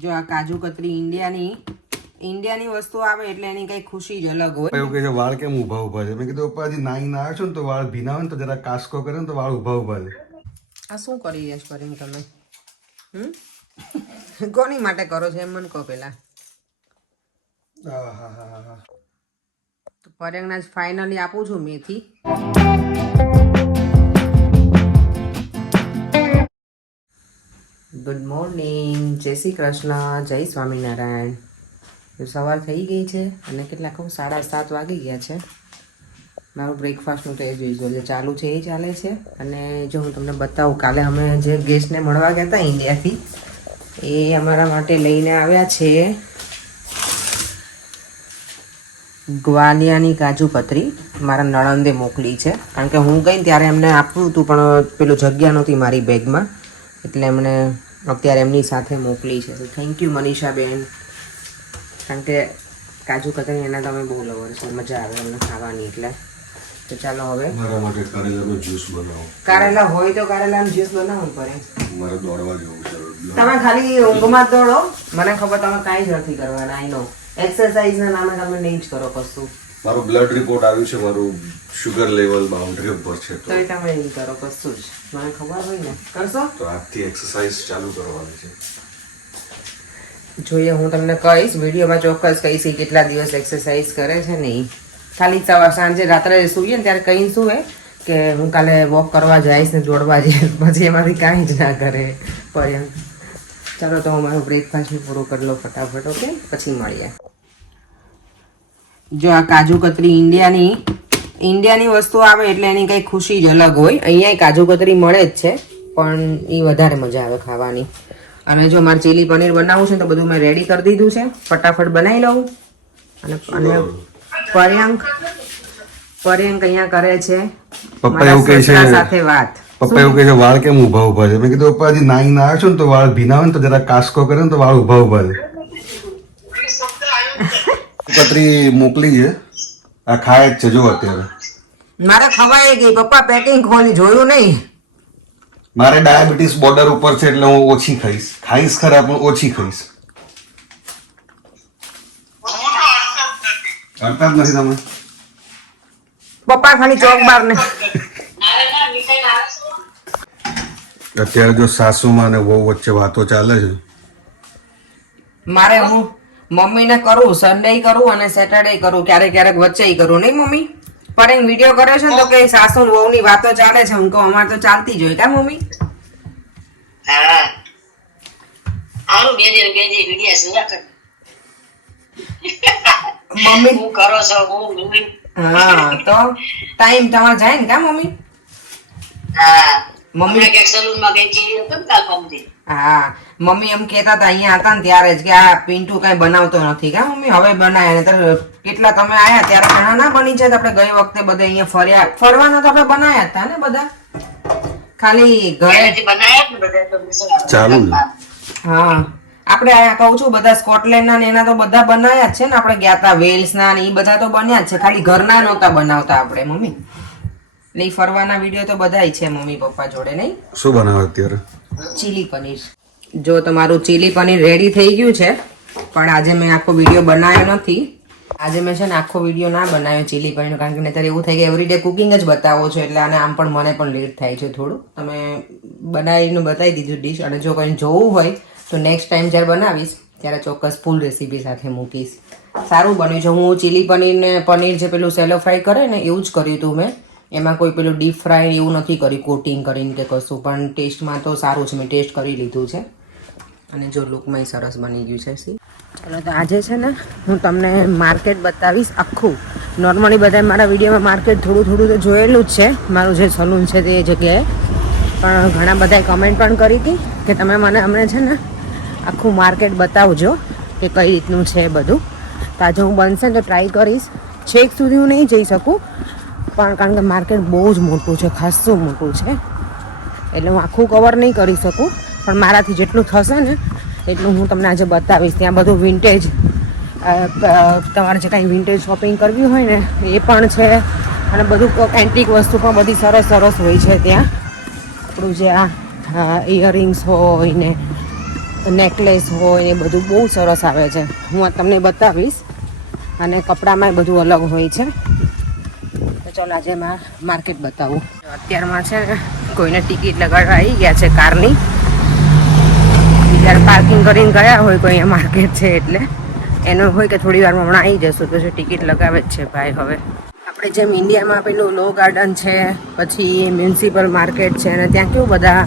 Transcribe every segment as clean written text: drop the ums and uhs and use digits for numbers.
જો આ કાજુ કતરી ઇન્ડિયાની વસ્તુ આવે એટલે એની કઈ ખુશી જ અલગ હોય. એવું કે વાળ કેમ ઊભા ઊભા છે? મેં કીધું પપ્પા હજી નાઈ ના આવ્યો છો ને તો વાળ ભીના હોય ને તો જરા કાસ્કો કરે ને તો વાળ ઊભા ઊભા છે. આ શું કરી યશ કરીને તમે કોની માટે કરો છો એમ મને કહો પેલા. તો પર્યાંગના જ ફાઇનલી આપું છું મેથી. ગુડ મોર્નિંગ, જય શ્રી કૃષ્ણ, જય સ્વામિનારાયણ. સવાર થઈ ગઈ છે અને કેટલા કહું 7:30 વાગી ગયા છે. મારું બ્રેકફાસ્ટનું તો એ જ ચાલુ છે, એ ચાલે છે. અને જો હું તમને બતાવું, કાલે અમે જે ગેસ્ટને મળવા ગયા હતા ઇન્ડિયાથી, એ અમારા માટે લઈને આવ્યા છે ગ્વાલિયાની કાજુ કતરી. મારા નણંદે મોકલી છે, કારણ કે હું ગઈ ત્યારે એમને આપવું હતું પણ પેલું જગ્યા નહોતી મારી બેગમાં, એટલે એમણે અત્યારે એમની સાથે મોકલી છે. તો થેન્ક યુ મનીષાબેન, કારણ કે કાજુ કતરી એના તમે બહુ લવર છો, મજા આવે એમને ખાવાની. એટલે તો ચાલો હવે મારા માટે કારેલાનો જ્યુસ બનાવો. કારેલા હોય તો કારેલાનો જ્યુસ બનાવવું પડે. મારે દોડવા જવું છે. તમે ખાલી ઊંઘમાં દોડો, મને ખબર તમે કાંઈ જ નથી કરવાના. આઈ નો એક્સરસાઇઝના નામે તમે નહીં જ કરો કશું. મારું બ્લડ રિપોર્ટ આવ્યું છે, મારું શુગર લેવલ બાઉન્ડ્રી ઉપર છે, તો તમે નહીં કરો કશું જ. મને ખબર હોય ને કરશો. તો આજથી એક્સરસાઇઝ ચાલુ કરવાની છે. જોઈએ, હું તમને કહીશ વિડીયોમાં, ચોક્કસ કહીશ કે કેટલા દિવસ એક્સરસાઇઝ કરે છે. નહીં ખાલી સાંજે રાત્રે સૂઈએ ને ત્યારે કહીને શું કે હું કાલે વોક કરવા જઈશ ને દોડવા જઈશ, પછી એમાંથી કાંઈ જ ના કરે પર્યંત. ચાલો તો હું મારું બ્રેકફાસ્ટ પૂરું કરી લો ફટાફટ, ઓકે? પછી મળીએ. જો આ કાજુ કતરી ઇન્ડિયાની વસ્તુ આવે એટલે એની કઈ ખુશી જ અલગ હોય. અહીંયા કાજુ કતરી મળે જ છે, પણ એ વધારે મજા આવે ખાવાની. અને જો મારે ચીલી પનીર બનાવવું છે તો બધું મેં રેડી કરી દીધું છે, ફટાફટ બનાવી લઉં. અને પર્યંક અહીંયા કરે છે પપ્પા એવું કહે છે સાથે વાત. પપ્પા એવું કહે છે વાળ કેમ ઊભા ઊભા છે? મેં કીધું પપ્પા હજી નાઈ ના આવ્યો છો ને તો વાળ ભીના હોય ને તો જરા કાસ્કો કરે ને તો વાળ ઊભા ઊભા છે. કતરી મોકલી છે, આ ખાય જ છે જો અત્યારે. મારે ખવાઈ ગઈ પપ્પા, પેકિંગ ખોલી જોયું નહીં. મારે ડાયાબિટીસ બોર્ડર ઉપર છે એટલે હું ઓછી ખાઈશ ખરા, પણ ઓછી ખાઈશ. કરતા જ નથી તમે પપ્પા, ખાલી ચોક બાર ને. અત્યારે જો સાસુમાં અને વહુ વચ્ચે વાતો ચાલે છે. મારે હું મમ્મીને કરું, સન્ડે કરું અને સેટરડે કરું, ક્યારેક વચ્ચે કરું. નહીં મમ્મી? પર એક વિડીયો કર્યો છે ને તો કે સાસુ વહુ ની વાતો ચાલે છે. હું કહું અમારે તો ચાલતી જ હોય. કા મમ્મી? હા, આનું બે વિડિયા જોયા કર. મમ્મી હું કરો છો હું મમ્મી. હા, તો ટાઈમ તમારે જાય ને. કા મમ્મી? હા, મમ્મી કે સલૂન માં ગઈ હતી તો કાલ પમતી. હા, મમ્મી એમ કહેતા હતા અહીંયા હતા ને ત્યારે જ કે આ પિન્ટુ કઈ બનાવતો નથી. કા મમ્મી? હવે બનાય ને કેટલા તમે આયા ત્યારે ઘણા ના બની છે. આપણે ગઈ વખતે બધા અહીંયા ફરવાના તો આપણે બનાયા હતા ને બધા, ખાલી ઘરે બનાયા ને બધા તો ચાલુ છે. હા, આપણે આયા કહું છું બધા સ્કોટલેન્ડ ના ને એના તો બધા બનાયા જ છે ને. આપણે ગયા હતા વેલ્સ ના ને એ બધા તો બન્યા જ છે, ખાલી ઘરના નહોતા બનાવતા આપણે મમ્મી. એટલે ફરવાના વિડીયો તો બધાય છે મમ્મી પપ્પા જોડે. નહીં? શું બનાવે અત્યારે? ચીલી પનીર. જો તમારું ચીલી પનીર રેડી થઈ ગયું છે, પણ આજે મેં આખો વિડીયો બનાવ્યો નથી. આજે મેં છે ને આખો વિડીયો ના બનાવ્યો ચીલી પનીર, કારણ કે અત્યારે એવું થાય કે એવરીડે કુકિંગ જ બતાવો છો, એટલે આને આમ પણ મને પણ લેટ થાય છે થોડું. તમે બનાવીને બતાવી દીધું ડીશ, અને જો કંઈ જોવું હોય તો નેક્સ્ટ ટાઈમ જ્યારે બનાવીશ ત્યારે ચોક્કસ ફૂલ રેસીપી સાથે મૂકીશ. સારું બન્યું છે. હું ચીલી પનીરને પનીર જે પેલું સેલો ફ્રાય કરે ને એવું જ કર્યું હતું મેં. એમાં કોઈ પેલું ડીપ ફ્રાય એવું નથી કર્યું કોટિંગ કરીને કે કશું, પણ ટેસ્ટમાં તો સારું છે. મેં ટેસ્ટ કરી લીધું છે અને જો લુકમાં સરસ બની ગયું છે. ચાલો તો આજે છે ને હું તમને માર્કેટ બતાવીશ આખું. નોર્મલી બધા મારા વિડીયોમાં માર્કેટ થોડું તો જોયેલું જ છે, મારું જે સલૂન છે તે જગ્યાએ. પણ ઘણા બધાએ કમેન્ટ પણ કરી હતી કે તમે મને હમણાં છે ને આખું માર્કેટ બતાવજો કે કઈ રીતનું છે બધું. તો આજે હું બનશે ને તો ટ્રાય કરીશ. છેક સુધી હું નહીં જઈ શકું, પણ કારણ કે માર્કેટ બહુ જ મોટું છે, ખાસું મોટું છે, એટલે હું આખું કવર નહીં કરી શકું. પણ મારાથી જેટલું થશે ને એટલું હું તમને આજે બતાવીશ. ત્યાં બધું વિન્ટેજ, તમારે જે કાંઈ વિન્ટેજ શોપિંગ કરવી હોય ને એ પણ છે, અને બધું એન્ટિક વસ્તુ પણ બધી સરસ હોય છે ત્યાં. આપણું જે આ ઇયરિંગ્સ હોય ને નેકલેસ હોય એ બધું બહુ સરસ આવે છે. હું આ તમને બતાવીશ. અને કપડામાં બધું અલગ હોય છે. તો ચાલો આજે માર્કેટ બતાવું. અત્યારમાં છે ને કોઈને ટિકિટ લગાડવા આવી ગયા છે કારની. જ્યારે પાર્કિંગ કરીને ગયા હોય કોઈ અહીંયા માર્કેટ છે એટલે એનો હોય કે થોડી વારમાં હમણાં આવી જશું તો ટિકિટ લગાવે જ છે ભાઈ. હવે આપણે જેમ ઇન્ડિયામાં પેલું લો ગાર્ડન છે, પછી મ્યુનિસિપલ માર્કેટ છે, અને ત્યાં કેવું બધા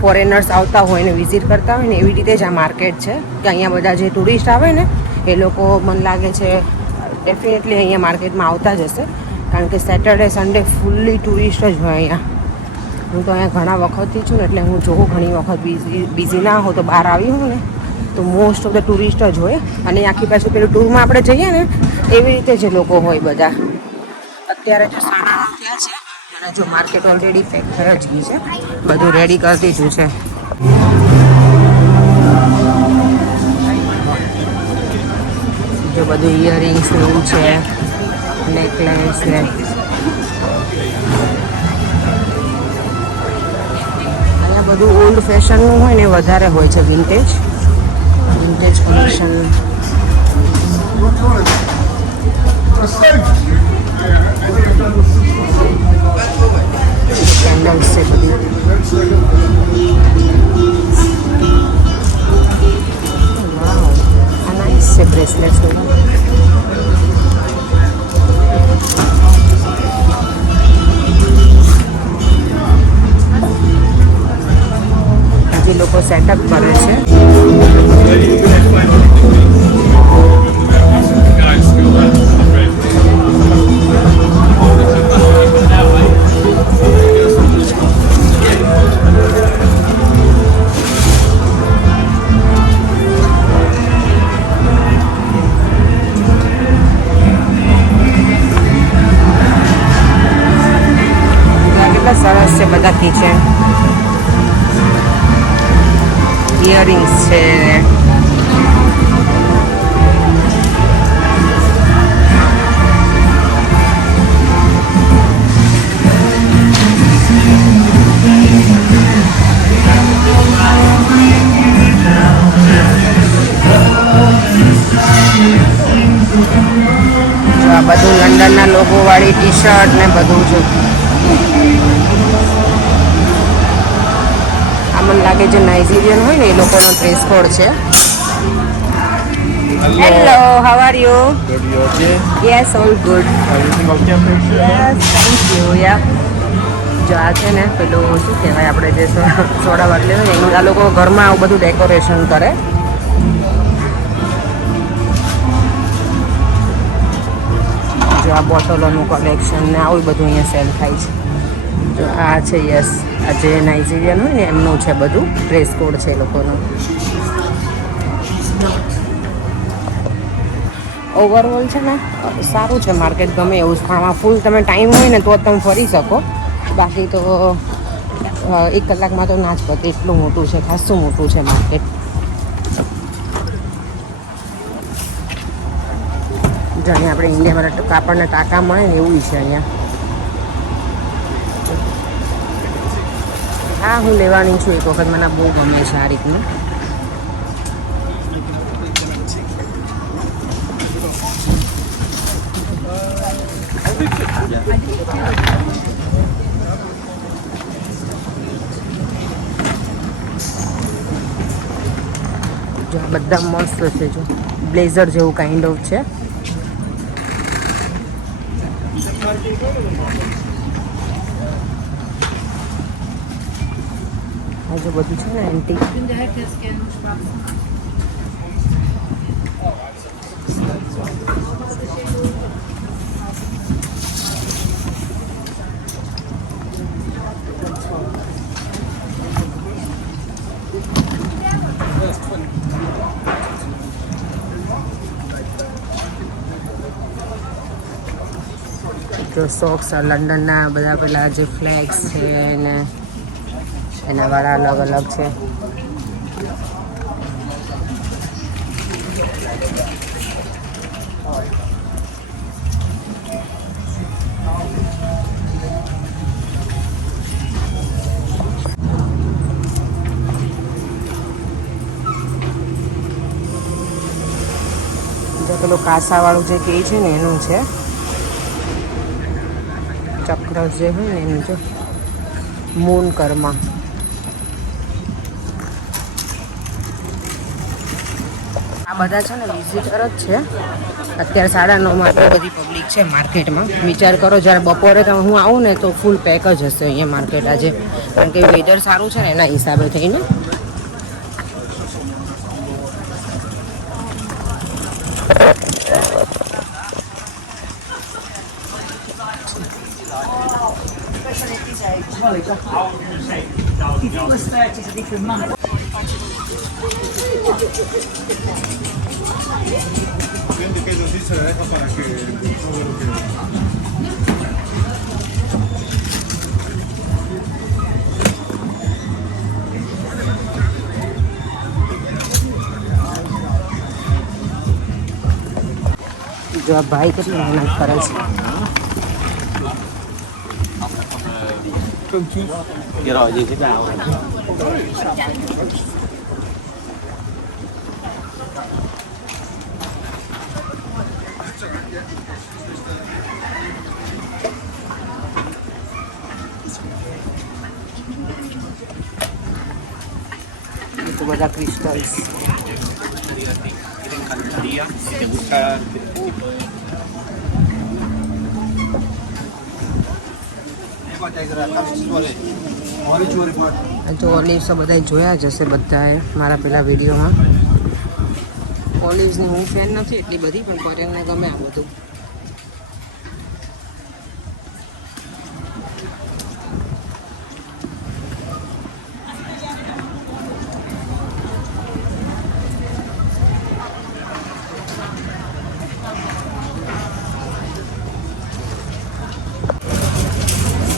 ફોરેનર્સ આવતા હોય ને વિઝિટ કરતા હોય ને, એવી રીતે જ આ માર્કેટ છે કે અહીંયા બધા જે ટુરિસ્ટ આવે ને એ લોકો મને લાગે છે ડેફિનેટલી અહીંયા માર્કેટમાં આવતા જ હશે, કારણ કે સેટરડે સન્ડે ફૂલ્લી ટુરિસ્ટ જ હોય અહીંયા. હું તો અહીંયા ઘણા વખતથી છું ને એટલે હું જોઉં ઘણી વખત બિઝી ના હો તો બહાર આવી હોઉં ને તો મોસ્ટ ઓફ ધ ટુરિસ્ટ જ હોય. અને આખી પાછું પેલું ટૂરમાં આપણે જઈએ ને એવી રીતે જે લોકો હોય બધા. અત્યારે જો 9:30 થયા છે અને જો માર્કેટ ઓલરેડી પેક થઈ જ ગઈ છે, બધું રેડી કરી દીધું છે. જો બધું ઇયરિંગ્સ એવું છે, નેકલેસ ને અહીંયા બધું ઓલ્ડ ફેશનનું હોય ને વધારે હોય છે. Vintage collection. કેન્ડલ્સ છે બધી. આ નાઇસ છે બ્રેસલેટ્સ. હજી લોકો સેટઅપ કરે છે. સરસ છે બધા કિચન. ઇયરિંગ્સ છે. જો આ બધું લંડનના લોગો વાળી ટી શર્ટ ને બધું છે. મને લાગે છે નાઇજીરિયન હોય ને એ લોકોનો ડ્રેસ કોડ છે. Hello, how are you? Good, you okay? Yes, all good. Everything okay up there? Yes, thank you. Yeah જો આ છે ને પેલું શું કહેવાય આપણે જે સોડા બાટલી હોય ને એનું આ લોકો ઘરમાં આવું બધું ડેકોરેશન કરે. જો આ બોટલોનું કલેક્શન ને આવું બધું અહીંયા સેલ થાય છે. જો આ છે યસ, આ જે નાઇજીરિયન હોય ને એમનું છે બધું ડ્રેસ કોડ છે એ લોકોનો. ઓવરઓલ છે ને સારું છે માર્કેટ, ગમે એવું. પણ આમાં ફૂલ તમે ટાઈમ હોય ને તો જ તમે ફરી શકો, બાકી તો 1 કલાકમાં તો ના જ પતે. એટલું મોટું છે, ખાસું મોટું છે માર્કેટ. જાણે આપણે ઇન્ડિયામાં કાપડના ટાંકા મળે ને એવું છે અહીંયા. હા, હું લેવાની છું એક વખત. મને બહુ ગમે છે આ રીતનું. જો બધા મસ્ત છે. જો બ્લેઝર જેવું કાઇન્ડ ઓફ છે. આ જો બધું છે ને એન્ટિક. જો સોક્સ લંડનના બધા પેલા જે ફ્લેગ્સ છે ને એના વાળા અલગ અલગ છે. જો પેલું કાસાવાળું જે કહે છે ને એનું છે, ચક્રસ જે હોય ને એનું જો મૂન કર્મા. આ બધા છે ને વિઝિટર જ છે. અત્યારે 9:30 આટલી બધી પબ્લિક છે માર્કેટમાં. વિચાર કરો જ્યારે બપોરે તો હું આવું ને તો ફૂલ પેક જ હશે અહીંયા માર્કેટ આજે, કારણ કે વેધર સારું છે ને એના હિસાબે થઈને. જો આ ભાઈ કેટલી મહેનત કરે છે. Rồi gì thế nào? Itu બધા crystals. તો ઓલિવ્સ બધા જોયા જ હશે બધાએ મારા પેલા વિડીયોમાં. ઓલિવ્સની હું ફેન નથી એટલી બધી, પણ પર્યંગને ગમે આ બધું.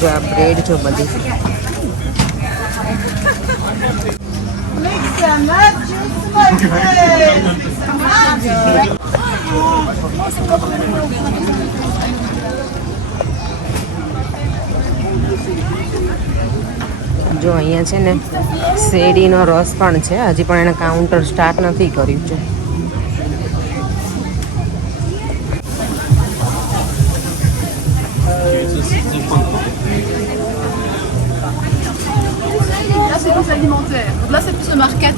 જો આ બ્રેડ જો બધી જો અહીંયા છે ને શેરડીનો રસ પણ છે. હજી પણ એને કાઉન્ટર સ્ટાર્ટ નથી કર્યું છે. Là, c'est plus alimentaire. Donc là, c'est plus le market.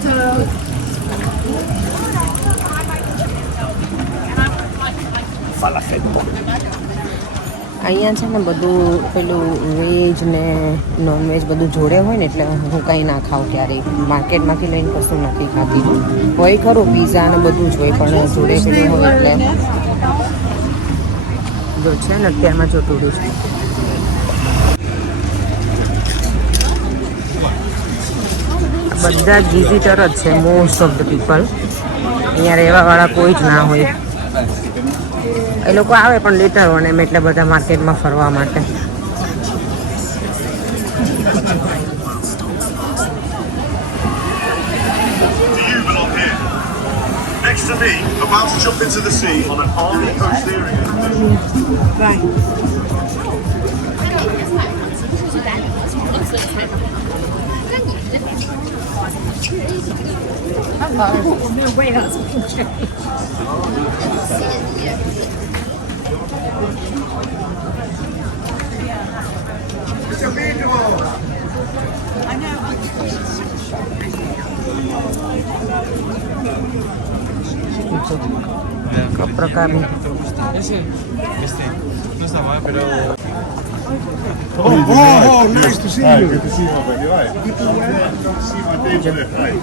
અહીંયા છે ને બધું પેલું વેજ ને નોનવેજ બધું જોડે હોય ને, એટલે હું કંઈ ના ખાઉં ક્યારેય. માર્કેટમાંથી લઈને કશું નથી ખાતી. હોય ખરું પીઝા ને બધું જ હોય, પણ જોડે પેલું હોય એટલે જો છે ને અત્યારમાં જો ટુરિસ્ટ બધા જ વિઝિટર જ છે. મોસ્ટ ઓફ ધ પીપલ અહીંયા રહેવાવાળા કોઈ જ ના હોય. એ લોકો આવે પણ લેટર હોય એમ, એટલે બધા માર્કેટમાં ફરવા માટે. Next to me, about to jump into the sea on an army posterior. પ્રકારની Oh, nice to see you. Good to see you, my buddy. Right. Good to see my David. Right.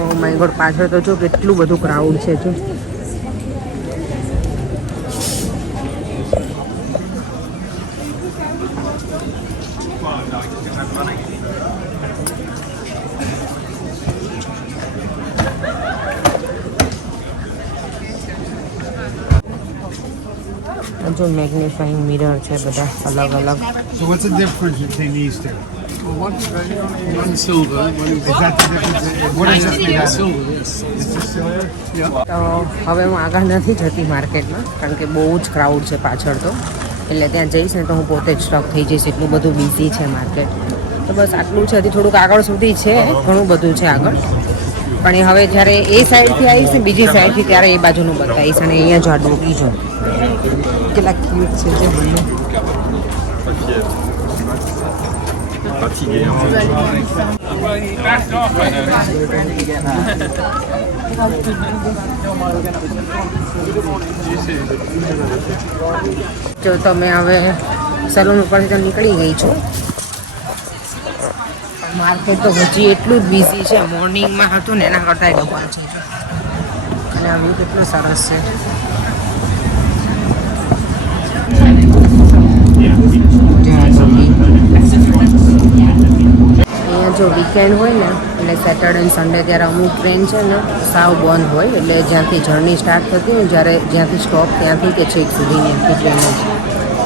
Oh my God, પાછળ તો જો કેટલું બધું crowd છે. જો જો magnifying mirror છે બધા અલગ અલગ. So what's the difference between these two? One silver, one Is that the difference? What is this made out of? silver, yes. It's just silver? તો હવે હું આગળ નથી જતી માર્કેટમાં, કારણ કે બહુ જ ક્રાઉડ છે પાછળ. તો એટલે ત્યાં જઈશ ને તો હું પોતે જ સ્ટક થઈ જઈશ, એટલું બધું બિઝી છે માર્કેટ. તો બસ આટલું છે. હજી થોડુંક આગળ સુધી છે, ઘણું બધું છે આગળ. પણ એ હવે જ્યારે એ સાઈડથી આવીશ ને બીજી સાઈડથી ત્યારે એ બાજુનું બતાવીશ. અને અહીંયા જો આ ડોગી જો કેટલા ક્યુટ છે જે બંને. જો તમે હવે સલૂન ઉપરથી તો નીકળી ગઈ છો, માર્કેટ તો હજી એટલું જ બિઝી છે. મોર્નિંગમાં હતું ને એના કરતાં ડબલ છે. અને આ વ્યૂ કેટલું સરસ છે. અહીંયા જો વીકેન્ડ હોય ને એટલે સેટરડે અને સન્ડે ત્યારે અમુક ટ્રેન છે ને સાવ બંધ હોય. એટલે જ્યાંથી જર્ની સ્ટાર્ટ થતી હોય જ્યાંથી સ્ટોપ ત્યાંથી કે છેક સુધીની આખી ટ્રેન છે.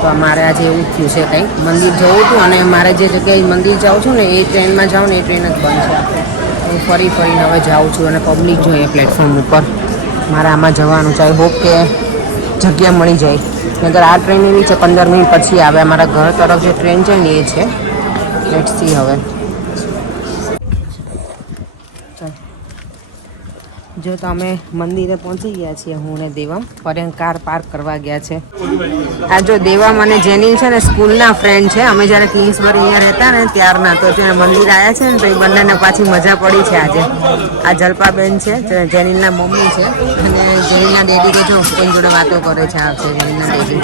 તો અમારે આજે એવું થયું છે કંઈક મંદિર જવું હતું અને મારે જે જગ્યાએ મંદિર જાઉં છું ને એ ટ્રેનમાં જાઉં ને એ ટ્રેન જ બંધ છે. હું ફરીને હવે જાઉં છું અને પબ્લિક જોઈએ પ્લેટફોર્મ ઉપર. મારે આમાં જવાનું છે. હોપ કે જગ્યા મળી જાય. નહીંતર આ ટ્રેન એવી છે 15 મિનિટ પછી આવે. અમારા ઘર તરફ જે ટ્રેન છે ને એ છે. લેટ્સ સી હવે. જો તો અમે મંદિરે પહોંચી ગયા છીએ. હું ને દેવમ પર્યંક કાર પાર્ક કરવા ગયા છે. આ જો દેવમ અને જેનિલ છે ને સ્કૂલના ફ્રેન્ડ છે. અમે જ્યારે કિંગ્સબરી અહીંયા રહેતા ને ત્યારના. તો જે મંદિર આવ્યા છે ને તો એ બંનેને પાછી મજા પડી છે આજે. આ જલ્પાબેન છે જેનિલના મમ્મી છે. અને જેનિલના ડેડી તો જો કોઈ જોડે વાતો કરે છે. આ છે જેનિલના ડેડી.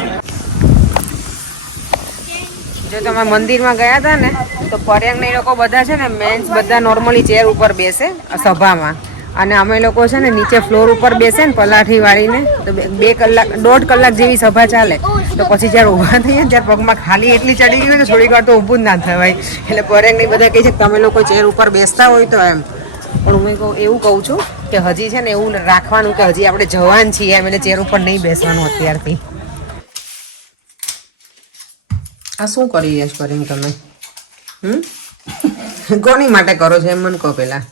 જો તમે મંદિરમાં ગયા હતા ને તો પર્યંક ને એ લોકો બધા છે ને મેન્સ બધા નોર્મલી ચેર ઉપર બેસે સભામાં. અને અમે લોકો છે ને નીચે ફ્લોર ઉપર બેસે ને પલાઠી વાળીને. તો 2 કલાક 1.5 કલાક જેવી સભા ચાલે. તો પછી જ્યારે ઊભા થઈએ ને ત્યારે પગમાં ખાલી એટલી ચડી ગઈ હોય ને થોડીક વાર તો ઊભું જ ના થવાય. એટલે પર્યંક ને બધા કહે છે કે તમે લોકો ચેર ઉપર બેસતા હોય તો એમ. પણ હું એવું કહું છું કે હજી છે ને એવું રાખવાનું કે હજી આપણે જવાન છીએ એમ. એટલે ચેર ઉપર નહીં બેસવાનું અત્યારથી. આ શું કરી રહ્યા છો પર્યંક તમે? કોની માટે કરો છો એમ મને કહો પેલા.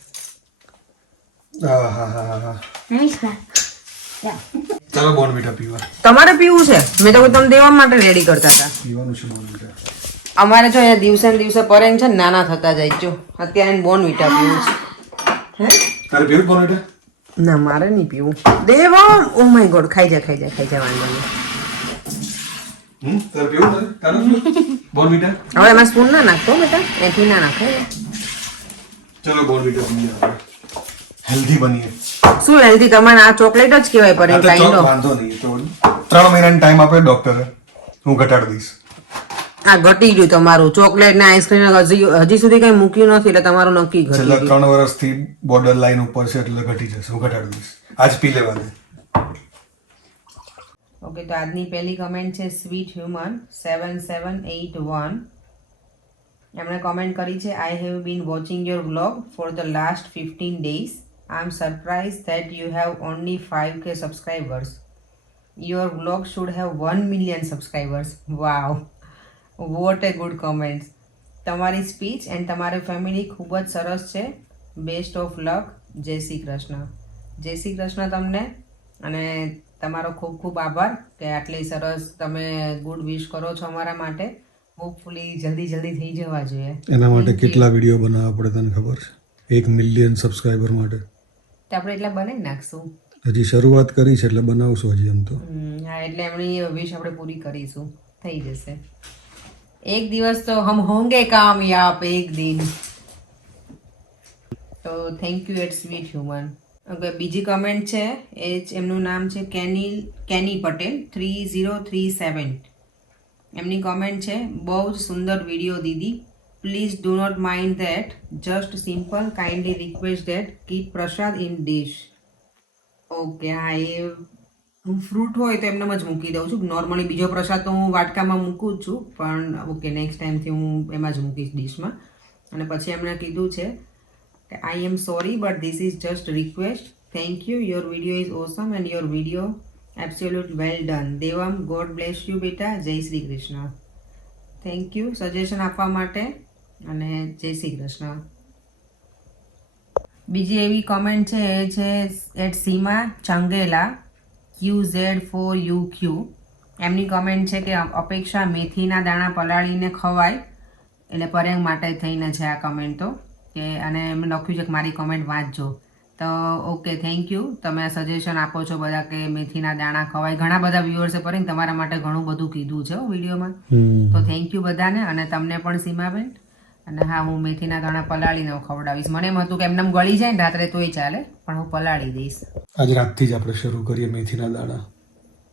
ચાલો બોર્નવિટા પીવા. તમારે પીવું છે? મેં તો તમે દેવા માટે રેડી કરતા હતા. પીવાનું છે બોર્નવિટા. અમારે જો અહીંયા દિવસે ને દિવસે પરેન છે ને નાના થતા જાય. જો અત્યારે બોર્નવિટા પીવું છે. હે તારે પીવું બોર્નવિટા? ના મારે નહીં પીવું. દેવા ઓ માય ગોડ ખાઈ જા વાંધો નહીં. તારે પીવું તારે બોર્નવિટા? હવે એમાં સ્પૂન ના નાખતો બેટા, એથી ના નાખો. ચલો બોર્નવિટા પીએ આપણે. હેલ્ધી બનીએ. શું હેલ્ધી? તમારે આ ચોકલેટ જ કહેવાય પરેન. ખાઈ લો. વાંધો નહીં. તો 3 મહિનાનો ટાઈમ આપે ડોક્ટરે. હું ઘટાડી દઈશ. આ ઘટી ગયું તમારું. ચોકલેટ ને આઈસ્ક્રીમ હજી સુધી કઈ મૂક્યું નથી એટલે તમારું નક્કી ઘટી છેલ્લા ગયું. 3 વર્ષથી બોર્ડર લાઈન ઉપર છે એટલે ઘટી જશે. હું ઘટાડી દઈશ. આજ પી લેવાની. ઓકે, તો આજની પહેલી કમેન્ટ છે સ્વીટ હ્યુમન 7781. એમણે કમેન્ટ કરી છે I have been watching your vlog for the last 15 days. I am surprised that you have only 5k subscribers. Your vlog should have 1 million subscribers. Wow, what a good comment. તમારી speech and તમારી family ખૂબ જ સરસ છે. Best of luck. જય શ્રી કૃષ્ણ. જય શ્રી કૃષ્ણ તમને. અને તમારો ખૂબ ખૂબ આભાર કે આટલી સરસ તમે ગુડ વિશ કરો છો અમારા માટે. હોપફુલી જલ્દી થઈ જવા જોઈએ. એના માટે કેટલા વિડીયો બનાવવા પડે તને ખબર છે? 1 મિલિયન સબસ્ક્રાઇબર માટે તો આપણે એટલા બનાવી નાખશું. હજી શરૂઆત કરી છે એટલે બનાવશું હજી. એમ તો હા, એટલે એમની વિશ આપણે પૂરી કરીશું. થઈ જશે એક દિવસ તો હમ હોંગે કામયાબ એક દિન. તો thank you at sweet human. Okay, બીજી કમેન્ટ છે એ એમનું નામ છે કેની પટેલ 3037. એમની કમેન્ટ છે બહુ જ સુંદર વિડીયો દીદી. Please do not mind that. Just simple kindly request that keep prasad in dish. Okay, હા, એ હું ફ્રૂટ હોય તો એમને જ મૂકી દઉં છું. નોર્મલી બીજો પ્રસાદ તો હું વાટકામાં મૂકું જ છું. પણ ઓકે, નેક્સ્ટ ટાઈમથી હું એમાં જ મૂકીશ ડિશમાં. અને પછી એમણે કીધું છે કે I am sorry but this is just request. Thank you. Your video is awesome and your video absolute well done. Devam, God bless you બેટા. જય Shri Krishna. Thank you suggestion આપવા માટે અને જય શ્રી કૃષ્ણ. બીજી એવી કમેન્ટ છે એ છે એટ સીમા ચંગેલા QZ4UQ. એમની કમેન્ટ છે કે અપેક્ષા મેથીના દાણા પલાળીને ખવાય. એટલે પર્યંક માટે થઈને છે આ કમેન્ટ. તો કે અને એમ લખ્યું છે કે મારી કમેન્ટ વાંચજો. તો ઓકે, થેન્ક યુ. તમે આ સજેશન આપો છો બધા કે મેથીના દાણા ખવાય. ઘણા બધા વ્યુઅર્સે પર તમારા માટે ઘણું બધું કીધું છે વિડીયોમાં. તો થેન્ક યુ બધાને, અને તમને પણ સીમાબેન. અને હા, હું મેથીના દાણા પલાળીને ખવડાવીશ. મને એમ હતું કે એમને ગળી જાય ને રાત્રે તોય ચાલે, પણ હું પલાળી દઈશ. આજે રાતથી જ આપણે શરૂ કરીએ મેથીના દાણા.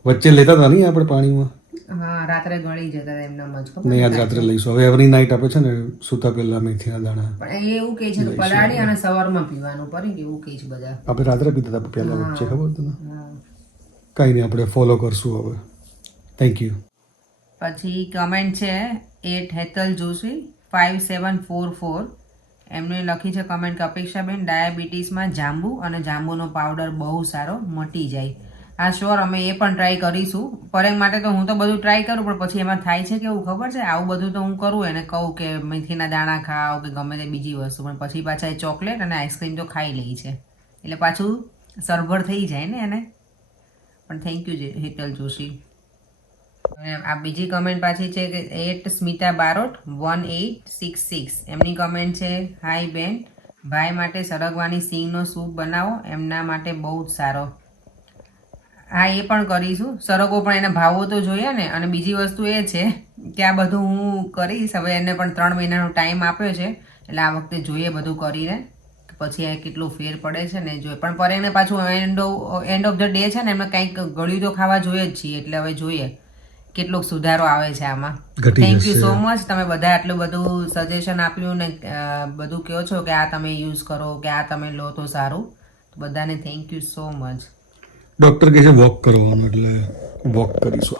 વચ્ચે લેતા હતા નહીં આપણે પાણીમાં? હા, રાત્રે ગળી જતા હતા એમને જ. નહીં, આજ રાત્રે લઈશું. હવે એવરી નાઇટ આપણે છે ને સુતા પહેલા મેથીના દાણા. પણ એ એવું કહે છે કે પલાળી અને સવારમાં પીવાનું પડી, એવું કહે છે બધા. આપણે રાત્રે પીતા હતા પહેલા વચ્ચે, ખબર તને? કંઈ નહીં, આપણે ફોલો કરશું હવે. Thank you. પછી કમેન્ટ છે 8 હેતલ જોશી 5744. એમને લખી છે કમેન્ટ કે અપેક્ષાબેન, ડાયાબિટીસમાં જાંબુ અને જાંબુનો પાવડર બહુ સારો, મટી જાય. હા શ્યોર, અમે એ પણ ટ્રાય કરીશું. પરેંગ માટે તો હું તો બધું ટ્રાય કરું, પણ પછી એમાં થાય છે કે એવું ખબર છે, આવું બધું તો હું કરું એને કહું કે મેથીના દાણા ખાઓ કે ગમે તે બીજી વસ્તુ, પણ પછી પાછા એ ચોકલેટ અને આઈસ્ક્રીમ તો ખાઈ લે છે, એટલે પાછું સરભર થઈ જાય ને એને. પણ થેન્ક યુ હેતલ જોશી. અને આ બીજી કમેન્ટ પાછી છે કે 8 સ્મિતા બારોટ 1866. એમની કમેન્ટ છે, હાય બેન, ભાઈ માટે સરગવાની સિંગનો સૂપ બનાવો, એમના માટે બહુ જ સારો. હા, એ પણ કરીશું. સરગવો પણ એને ભાવવો તો જોઈએ ને. અને બીજી વસ્તુ એ છે કે આ બધું હું કરીશ. હવે એને પણ 3 મહિનાનો ટાઈમ આપ્યો છે, એટલે આ વખતે જોઈએ બધું કરીને, પછી આ કેટલું ફેર પડે છે ને જોઈએ. પણ પરેને પાછું એન્ડ ઓફ ધ ડે છે ને એમને કંઈક ગળ્યું તો ખાવા જોઈએ જ છીએ, એટલે હવે જોઈએ કેટલોક સુધારો આવે છે આમાં. Thank you so much. તમે બધા આટલું બધું સજેશન આપ્યું ને બધું કહો છો કે આ તમે યુઝ કરો કે આ તમે લો તો સારું. બધાને thank you so much. Doctor કહે છે વોક કરવાનું, એટલે વોક કરીશું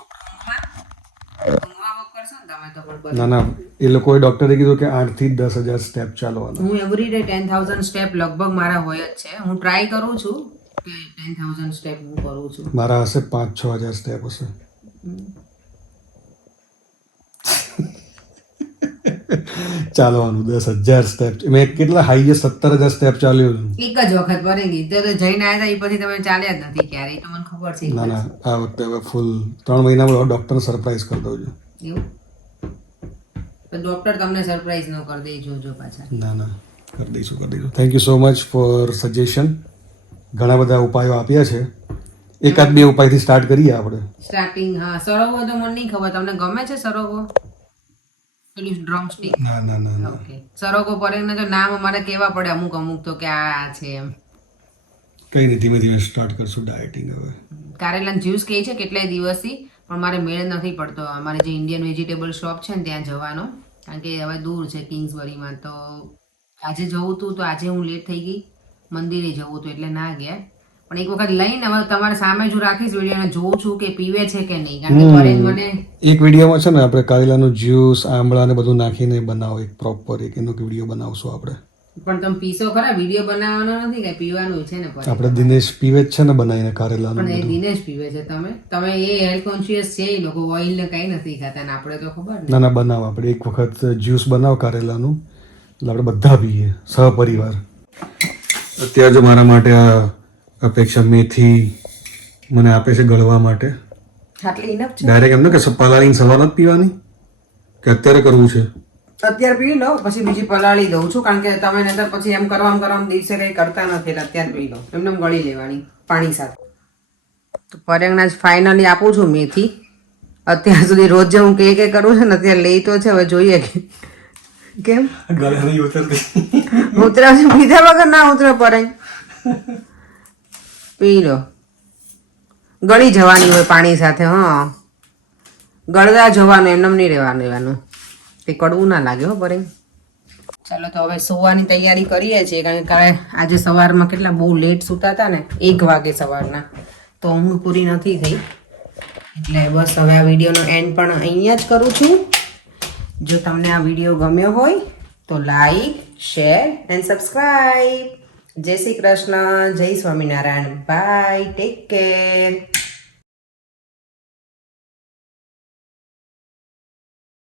આપણે. ના ના, એ લોકોએ ડોક્ટરે કીધું કે 8 થી 10,000 સ્ટેપ ચાલવાના. હું એવરી ડે 10,000 સ્ટેપ લગભગ મારા હોય જ છે. હું ટ્રાય કરું છું કે 10,000 સ્ટેપ હું કરું છું. મારા હશે 5-6,000 સ્ટેપ હશે. ચાલવાનું 10,000 સ્ટેપ. મેં કેટલા હાઈએસ્ટ 17,000 સ્ટેપ ચાલ્યું. એક જ વખત ભરેંગી તો જઈને આવ્યા હતા, એ પછી તમે ચાલ્યા જ નથી ક્યારેય, તો મને ખબર છે. ના ના, આ વખતે હવે ફૂલ 3 મહિનામાં ડોક્ટરને સરપ્રાઈઝ કરી દઉં છું. એવું તો ડોક્ટર તમને સરપ્રાઈઝ ન કરી દે, જોજો પાછા. ના ના, કરી દઈશું. Thank you so much for suggestion. ઘણા બધા ઉપાયો આપ્યા છે. એકાદ બે ઉપાયથી સ્ટાર્ટ કરીએ આપણે. સ્ટાર્ટિંગ. હા, સરગવો તો મને નહીં ખબર. તમને ગમે છે સરગવો? પેલું ડ્રમ સ્ટિક? ના ના ના. ઓકે, સરગવો પરેને તો નામ અમારે કેવા પડે અમુક તો કે આ છે એમ. કઈ નહીં, ધીમે ધીમે સ્ટાર્ટ કરશું ડાયટિંગ હવે. કારેલાનો જ્યુસ કહે છે કેટલાય દિવસથી, પણ મારે મેળ નથી પડતો. અમારે જે ઇન્ડિયન વેજીટેબલ શોપ છે ને ત્યાં જવાનો, કારણ કે હવે દૂર છે કિંગ્સબરીમાં. તો આજે જવું હતું, તો આજે હું લેટ થઈ ગઈ. મંદિરે જવું હતું એટલે ના ગયા. પણ એક વખત લઈને હવે તમારે સામે જો રાખીશ વિડીયો, જોઉં છું કે પીવે છે કે નહીં. કારણ કે મને એક વિડીયોમાં છે ને આપણે કારેલાનું જ્યુસ, આંબળા ને બધું નાખીને બનાવો એક પ્રોપર એક એનો વિડીયો બનાવશું આપણે. પણ તમે પીશો ખરા? વિડીયો બનાવવાનો નથી કે પીવાનું છે ને? આપણે દિનેશ પીવે જ છે ને બનાવીને કારેલાનું. પણ એ દિનેશ પીવે છે. તમે એ હેલ્થ કોન્શિયસ છે, એ લોકો ઓઇલ ને કઈ નથી ખાતા, ને આપણે તો ખબર ને. ના ના, બનાવો આપણે એક વખત જ્યુસ બનાવો કારેલાનું, એટલે આપણે બધા પીએ સહપરિવાર. અત્યારે જો મારા માટે આ અપેક્ષા મેથી મને આપે છે ગળવા માટે. આટલી ઇનફ છે. ડાયરેક્ટ એમને કે પલાળીને સવારમાં જ પીવાની કે અત્યારે કરવું છે? અત્યારે પી લો, પછી બીજી પલાળી દઉં છું, કારણ કે તમે નતર પછી એમ કરવામાં દિવસે કઈ કરતા નથી. અત્યારે પી લો, એમને ગળી લેવાની પાણી સાથે. તો પરેંગના જ ફાઇનલી આપું છું મેથી. અત્યાર સુધી રોજ હું કે કરું છું ને, અત્યારે લઈ તો છે, હવે જોઈએ કે કેમ ગળે નહીં ઉતરતી. ઉતરે છે, પીધા વગર ના ઉતરે પરેંગ. પી લો, ગળી જવાની હોય પાણી સાથે. હા, ગળદા જવાનું, એમને નહીં રહેવાનું. તે કડવું ના લાગે હો પરેંગ. ચાલો તો હવે સુવાની તૈયારી કરીએ છીએ, કારણ કે આજે સવારમાં કેટલા બહુ લેટ સૂતા હતા ને, 1 વાગે સવારના, તો ઊંઘ પૂરી નથી થઈ. એટલે બસ હવે આ વિડીયોનો એન્ડ પણ અહીંયા જ કરું છું. જો તમને આ વિડીયો ગમ્યો હોય તો લાઈક, શેર એન્ડ સબસ્ક્રાઈબ. જય શ્રી કૃષ્ણ, જય સ્વામિનારાયણ. By, take care.